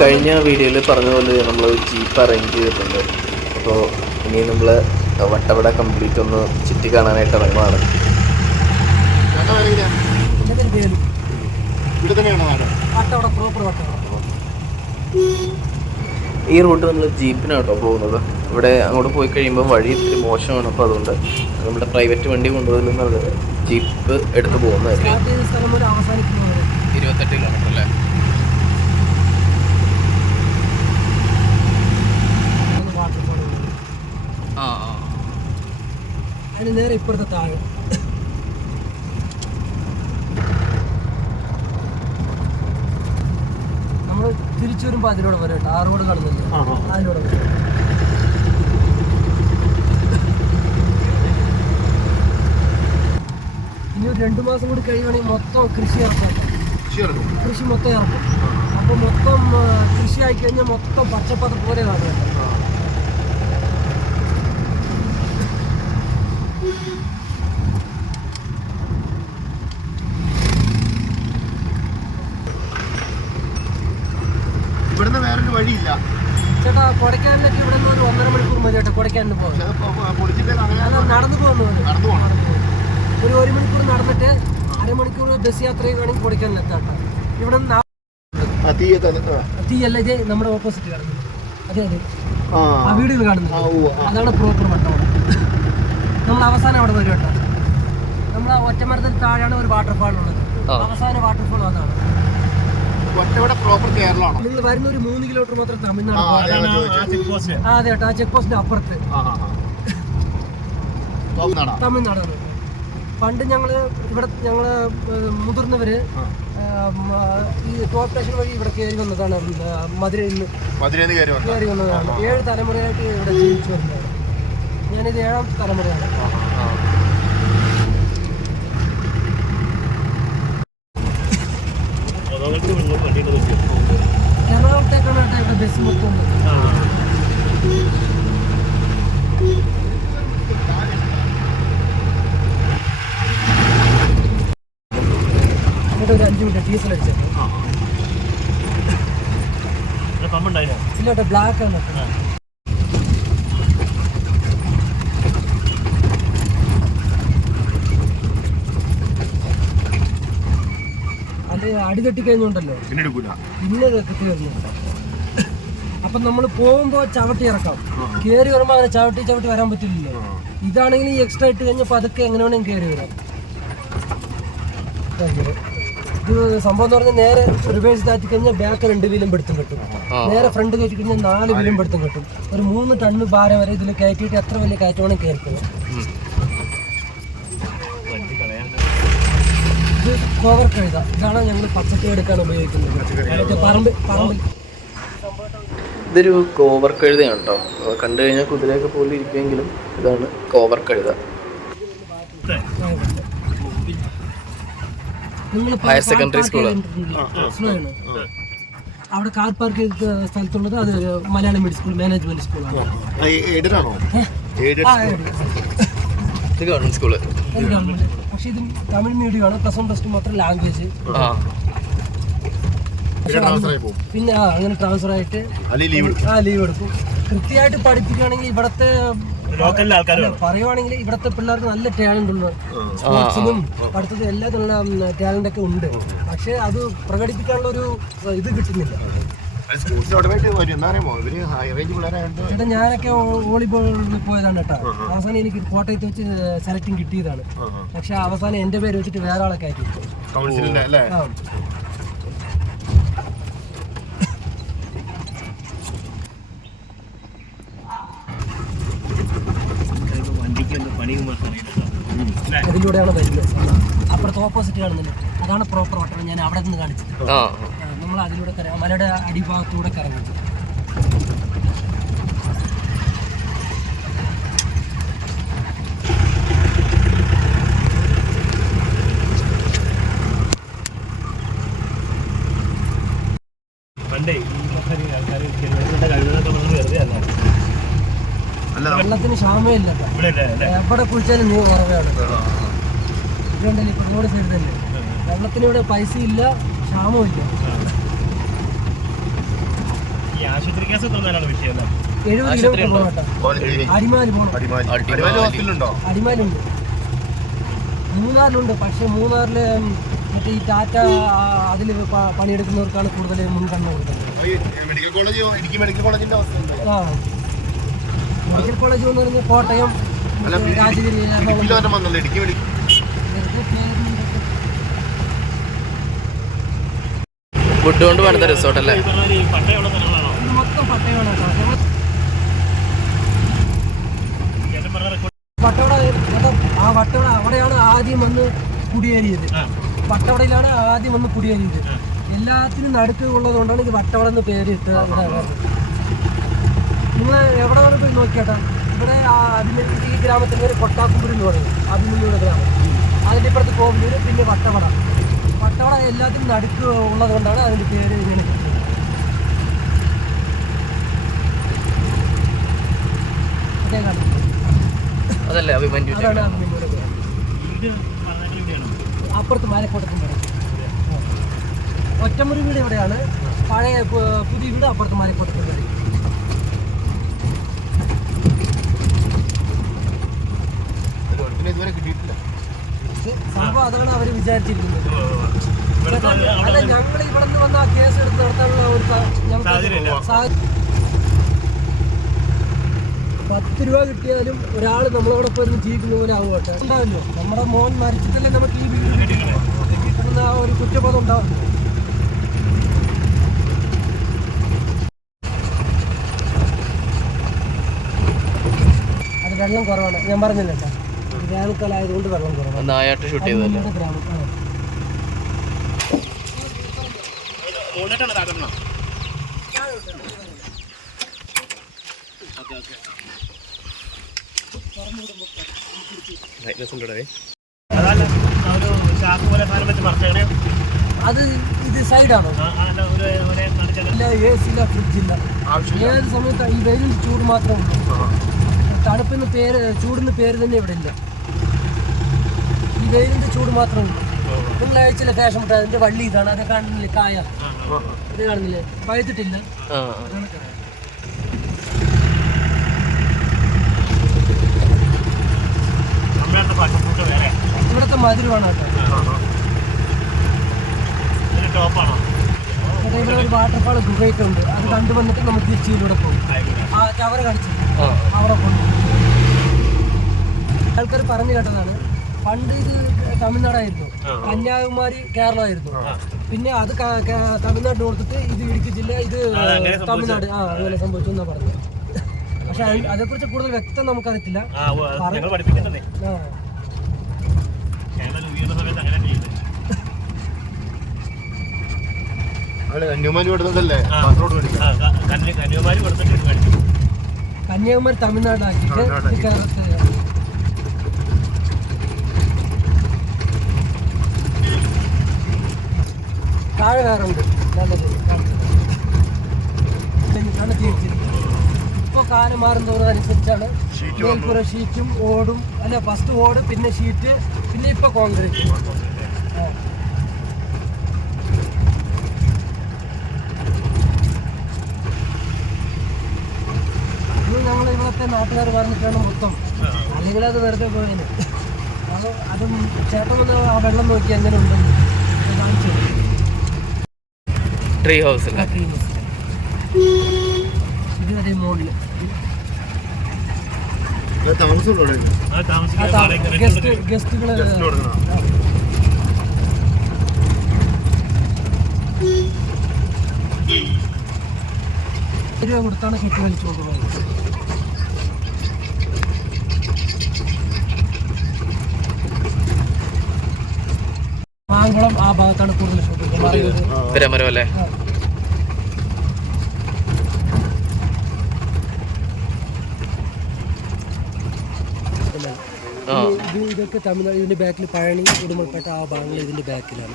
കഴിഞ്ഞ വീഡിയോയിൽ പറഞ്ഞ പോലെ നമ്മൾ ജീപ്പ് അറേഞ്ച് ചെയ്തിട്ടുണ്ട്. അപ്പോൾ ഇനി നമ്മൾ വട്ടവട കംപ്ലീറ്റ് ഒന്ന് ചുറ്റി കാണാനായിട്ട് ഇറങ്ങുവാണ്. ഈ റൂട്ട് നമ്മൾ ജീപ്പിനാണ് കേട്ടോ പോകുന്നത്. ഇവിടെ അങ്ങോട്ട് പോയി കഴിയുമ്പോൾ വഴി ഇത്തിരി മോശമാണ്. അപ്പോൾ അതുകൊണ്ട് നമ്മുടെ പ്രൈവറ്റ് വണ്ടി കൊണ്ടുപോകുന്നത് ജീപ്പ് എടുത്ത് പോകുന്നതായിരിക്കും. 28 കിലോമീറ്റർ അല്ലേ? അതിന് നേരെ ഇപ്പുറത്തെ താഴെ നമ്മൾ തിരിച്ചു വരുമ്പോൾ അതിലൂടെ വരും കേട്ടോ. ആ റോഡ് കാണുന്നില്ല, അതിലൂടെ വരും. ഇനി ഒരു 2 മാസം കൂടി കഴിയുവാണെങ്കിൽ മൊത്തം കൃഷി ഇറക്കും. കൃഷി മൊത്തം ഇറക്കും. അപ്പോൾ മൊത്തം കൃഷി ആയി കഴിഞ്ഞാൽ മൊത്തം പച്ചപ്പത് പോലെ കാണും. ഇവിടുന്ന് വേറൊരു വഴിയില്ല ചേട്ടാ. കൊടൈക്കനാലിലേക്ക് ഇവിടെ നിന്ന് 1.5 മണിക്കൂർ മതി ചേട്ടാ കൊടൈക്കനാലിൽ പോകാൻ. നടന്നു പോകുന്നു. ഒരു 1 മണിക്കൂർ നടന്നിട്ട് അരമണിക്കൂർ ബസ് യാത്ര ചെയ്യുകയാണെങ്കിൽ കൊടൈക്കനാലിൽ എത്താട്ടോ. ഇവിടെ തീയല്ല, ഇതേ നമ്മുടെ ഓപ്പോസിറ്റ് കാണുന്നത്. അതെ അതെ, ആ വീടുകൾ കാണുന്നത് അതാണ് പ്രോപ്പർ വട്ടവട. നമ്മൾ അവസാനം അവിടെ വരും കേട്ടോ. നമ്മളെ ഒറ്റമരത്തിന് താഴെയാണ് ഒരു വാട്ടർഫാൾ ഉള്ളത്. അവസാന വാട്ടർഫാൾ അതാണ്. നിങ്ങൾ വരുന്ന ഒരു 3 കിലോമീറ്റർ മാത്രം തമിഴ്നാട്. അതെ കേട്ടോ, ആ ചെക്ക് പോസ്റ്റിന്റെ അപ്പുറത്ത് തമിഴ്നാടാണ്. പണ്ട് ഞങ്ങള് മുതിർന്നവര് ഈ ടോപ്പ് സ്റ്റേഷൻ വഴി ഇവിടെ കയറി വന്നതാണ്. മധുരയിൽ നിന്ന് കയറി വന്നതാണ്. 7 തലമുറയായിട്ട് ഇവിടെ ജീവിച്ചു വരുന്നതാണ്. ഞാനിത് 7ാം തലമുറയാണ്. എറണാകുളത്തേക്കാണ് കേട്ടോ ഇവിടെ ബസ് മൊത്തം. ഒരു 5 മിനിറ്റ് ഡീസൽ അടിച്ചു. ഇല്ല ബ്ലാക്ക് ആണ്. അത് അടി തട്ടി കഴിഞ്ഞുണ്ടല്ലോ പിന്നെ തെറ്റി വരുന്നുണ്ട്. അപ്പൊ നമ്മൾ പോകുമ്പോ ചവിട്ടി ഇറക്കാം. കയറി വരുമ്പോ അങ്ങനെ ചവിട്ടി വരാൻ പറ്റില്ലല്ലോ. ഇതാണെങ്കിൽ എക്സ്ട്രാ ഇട്ട് കഴിഞ്ഞപ്പോ അതൊക്കെ എങ്ങനെ വേണമെങ്കിൽ കയറി വരാം. ഇത് സംഭവം എന്ന് പറഞ്ഞാൽ നേരെ റിവേഴ്സ് താറ്റി കഴിഞ്ഞാൽ ബാക്ക് 2 വീലും പെടുത്തും കിട്ടും. നേരെ ഫ്രണ്ട് കയറ്റി കഴിഞ്ഞാൽ 4 വീലും പെടുത്തും കിട്ടും. ഒരു 3 ടണ്ണ് ഭാരം വരെ ഇതിൽ കയറ്റിയിട്ട് എത്ര വലിയ കയറ്റം വേണമെങ്കിൽ കയറിക്കണം. ഇത് കോവർ കഴുത. ഇതാണ് ഞങ്ങൾ പച്ചക്കറി എടുക്കാൻ ഉപയോഗിക്കുന്നത്. പറമ്പിൽ ഇതൊരു കോവർ കഴുതയാണ് കേട്ടോ. കണ്ടു കഴിഞ്ഞാൽ കുതിരയൊക്കെ പോലെ ഇരിക്കുമെങ്കിലും ഇതാണ് കോവർ കഴുത. ഹയർ സെക്കൻഡറി സ്കൂളാണ് അവിടെ. കാർ പാർക്ക് ചെയ്ത സ്ഥലത്തുള്ളത് അത് മലയാളം മീഡിയം സ്കൂൾ, മാനേജ്മെന്റ് സ്കൂളാണ്. Government school. പക്ഷെ ഇത് തമിഴ് മീഡിയമാണ്. +1 +2 മാത്രം ലാംഗ്വേജ്. പിന്നെ അങ്ങനെ ട്രാൻസ്ഫർ ആയിട്ട് ലീവ് എടുക്കും. കൃത്യമായിട്ട് പഠിപ്പിക്കുകയാണെങ്കിൽ ഇവിടത്തെ പറയുവാണെങ്കിൽ ഇവിടത്തെ പിള്ളേർക്ക് നല്ല ടാലന്റ് ഉണ്ട്. സ്പോർട്സിനും പഠിത്തത്തിനും എല്ലാത്തിനുള്ള ടാലന്റ് ഒക്കെ ഉണ്ട്. പക്ഷെ അത് പ്രകടിപ്പിക്കാനുള്ള ഒരു ഇത് കിട്ടുന്നില്ല. ചേട്ടാ ഞാനൊക്കെ വോളിബോളിൽ പോയതാണ് കേട്ടോ. അവസാനം എനിക്ക് കോട്ടയത്ത് വെച്ച് സെലക്ടിങ് കിട്ടിയതാണ്. പക്ഷെ അവസാനം എന്റെ പേര് വെച്ചിട്ട് വേറെ ആളെ കയറ്റി. ഇതിലൂടെയാണ് വരുന്നത്. അപ്പുറത്ത് ഓപ്പോസിറ്റ് കാണുന്നില്ല, അതാണ് പ്രോപ്പർ വട്ടം. ഞാൻ അവിടെ നിന്ന് കാണിച്ചത്. നമ്മൾ അതിലൂടെ മലയുടെ അടിഭാഗത്തൂടെ കറങ്ങും. വെള്ളത്തിന് ക്ഷാമേ ഇല്ല. എവിടെ കുളിച്ചാലും നീ കുറവാണ്. ഇതുണ്ടല്ലോ ഇപ്പൊ റോഡ് സൈഡ് തന്നെ. വെള്ളത്തിന് ഇവിടെ പൈസ ഇല്ല, ക്ഷാമവും ഇല്ല. 70 കിലോമീറ്റർ പോകണം. അടിമാലി പോകണം. ഹോസ്പിറ്റലുണ്ടോ? അടിമാലിയുണ്ട്, മൂന്നാറിലുണ്ട്. പക്ഷെ മൂന്നാറിൽ മറ്റേ ഈ ടാറ്റ അതിൽ പണിയെടുക്കുന്നവർക്കാണ് കൂടുതൽ മുൻഗണന കൊടുക്കുന്നത്. മെഡിക്കൽ കോളേജ് ഇടുക്കി മെഡിക്കൽ കോളേജിന്റെ അവസ്ഥ എന്താ? ആ മെഡിക്കൽ കോളേജ് എന്ന് പറഞ്ഞാൽ കോട്ടയം, രാജഗിരി, ഇടുക്കി മെഡിക്കൽ ഫുഡ് കൊണ്ട് പണിത റിസോർട്ട് അല്ലേ? മൊത്തം പട്ടയമാണ് കേട്ടോ. വട്ടവട ആ വട്ടവട അവിടെയാണ് ആദ്യം വന്ന് കുടിയേറിയത്. വട്ടവടയിലാണ് ആദ്യം വന്ന് കുടിയേറിയത്. എല്ലാത്തിനും നടുക്ക് ഉള്ളത് കൊണ്ടാണ് ഇത് വട്ടവട എന്ന് പേര് ഇട്ടത്. നിങ്ങൾ എവിടെ വേണം പോയി നോക്കിയാട്ടാ. ഇവിടെ ഈ ഗ്രാമത്തിൻ്റെ പേര് കൊട്ടാക്കുമ്പൂർ എന്ന് പറയും, അഭിമന്യുടെ ഗ്രാമം. അതിൻ്റെ ഇപ്പുറത്ത് കോവിലൂർ, പിന്നെ വട്ടവട. വട്ടവട എല്ലാത്തിനും നടുക്ക് ഉള്ളത് കൊണ്ടാണ് അതിൻ്റെ പേര് ഇങ്ങനെ കിട്ടുന്നത്. അതല്ലേ അഭിമന്യു? അതാണ് അഭിമന്യുടെ ഗ്രാമം. അപ്പുറത്ത് മലക്കോട്ടത്തിൻ്റെ ഒറ്റമുറി വീട് എവിടെയാണ്, പഴയ പുതിയ വീട് അപ്പുറത്ത് മലക്കോട്ടത്തിൻ്റെ വീട്. ഇതുവരെ കിട്ടിയിട്ടില്ല സംഭവം. അതാണ് അവർ വിചാരിച്ചിരിക്കുന്നത്. അല്ല, ഞങ്ങൾ ഇവിടെ നിന്ന് വന്ന് ആ കേസ് എടുത്ത് നടത്താനുള്ള ഒരു 10 രൂപ കിട്ടിയാലും ഒരാൾ നമ്മളോടൊപ്പം ഇരുന്ന് ജീവിക്കുന്ന പോലെ ആവുകട്ടെ ഉണ്ടാവില്ലോ. നമ്മുടെ മോൻ മരിച്ചിട്ടല്ലേ നമുക്ക് ഈ വീട് കിട്ടുന്ന ആ ഒരു കുറ്റബോധം ഉണ്ടാവില്ല. അത് വെള്ളം കുറവാണ്, ഞാൻ പറഞ്ഞില്ല കേട്ടോ. വേനൽക്കാലം ആയതുകൊണ്ട് വെള്ളം കുറവാണ്. നായാട്ട് ഷൂട്ട് ചെയ്തല്ലേ? ഗ്രാമം അത് ഇത് സൈഡാണോ? AC ഇല്ല, ഫ്രിഡ്ജില്ല. ഏത് സമയത്ത് ഈ വെയിൽ ചൂട് മാത്രമേ ഉള്ളൂ. തണുപ്പിന് പേര്, ചൂടിന് പേര് തന്നെ ഇവിടെ ഇല്ല. ഈ വെയിലിന്റെ ചൂട് മാത്രമേ ഉള്ളൂ. തിങ്കളാഴ്ചയിലെ ഫാഷൻ മുട്ട അതിന്റെ വള്ളി ഇതാണ്. അത് കാണുന്നില്ലേ, കായ ഇത് കാണുന്നില്ലേ, പഴുത്തിട്ടില്ല. ഇവിടുത്തെ മധുരമാണ് കേട്ടോ. ഇവിടെ ഒരു വാട്ടർഫാൾ ഗുഹയൊക്കെ ഉണ്ട്. അത് കണ്ടു വന്നിട്ട് നമുക്ക് തിരിച്ചിലൂടെ പോകും. ആ ചവറ കടിച്ചു അവിടെ കൊണ്ട് ആൾക്കാർ പറഞ്ഞു കേട്ടതാണ്. പണ്ട് ഇത് തമിഴ്നാടായിരുന്നു, കന്യാകുമാരി കേരളമായിരുന്നു. പിന്നെ അത് തമിഴ്നാട്ടിൽ കൊടുത്തിട്ട് ഇത് ഇടുക്കി ജില്ല, ഇത് തമിഴ്നാട്. അങ്ങനെ സംഭവിച്ചു എന്നാ പറഞ്ഞത്. പക്ഷെ അതേക്കുറിച്ച് കൂടുതൽ വ്യക്തം നമുക്കറിയത്തില്ല. കന്യാകുമാരി തമിഴ്നാടാക്കിയിട്ട് കേരളത്തിൽ താഴെ വേറെ ഉണ്ട്. നല്ലത് ഇപ്പോൾ കാലം മാറുന്നതനുസരിച്ചാണ് മേൽക്കൂര ഷീറ്റും ഓടും. അല്ല, ഫസ്റ്റ് ഓട്, പിന്നെ ഷീറ്റ്, പിന്നെ ഇപ്പോൾ കോൺക്രീറ്റ്. ഇത് ഞങ്ങൾ ഇവിടുത്തെ നാട്ടുകാർ പറഞ്ഞിട്ടാണ് മൊത്തം. അല്ലെങ്കിൽ അത് വെറുതെ പോയതിന്. അതും ചേട്ടൻ വന്ന് ആ വെള്ളം നോക്കി എങ്ങനെ ഉണ്ടെന്ന് കാണിച്ചു. ട്രീ ഹൗസ് ഇതുവരെ മോഡല് ഗസ്റ്റുകള് രൂപ കൊടുത്താണ് കെട്ടി വലിച്ചു കൊണ്ടുപോയത്. മാങ്കുളം ആ ഭാഗത്താണ് കൂടുതൽ ഷൂട്ടിംഗ്. അല്ലേ? ഇതൊക്കെ തമിഴ്നാട്. ഇതിന്റെ ബാക്കിൽ പഴനി, ഉടുമ്പൽപേട്ട ആ ഭാഗങ്ങൾ ഇതിന്റെ ബാക്കിലാണ്.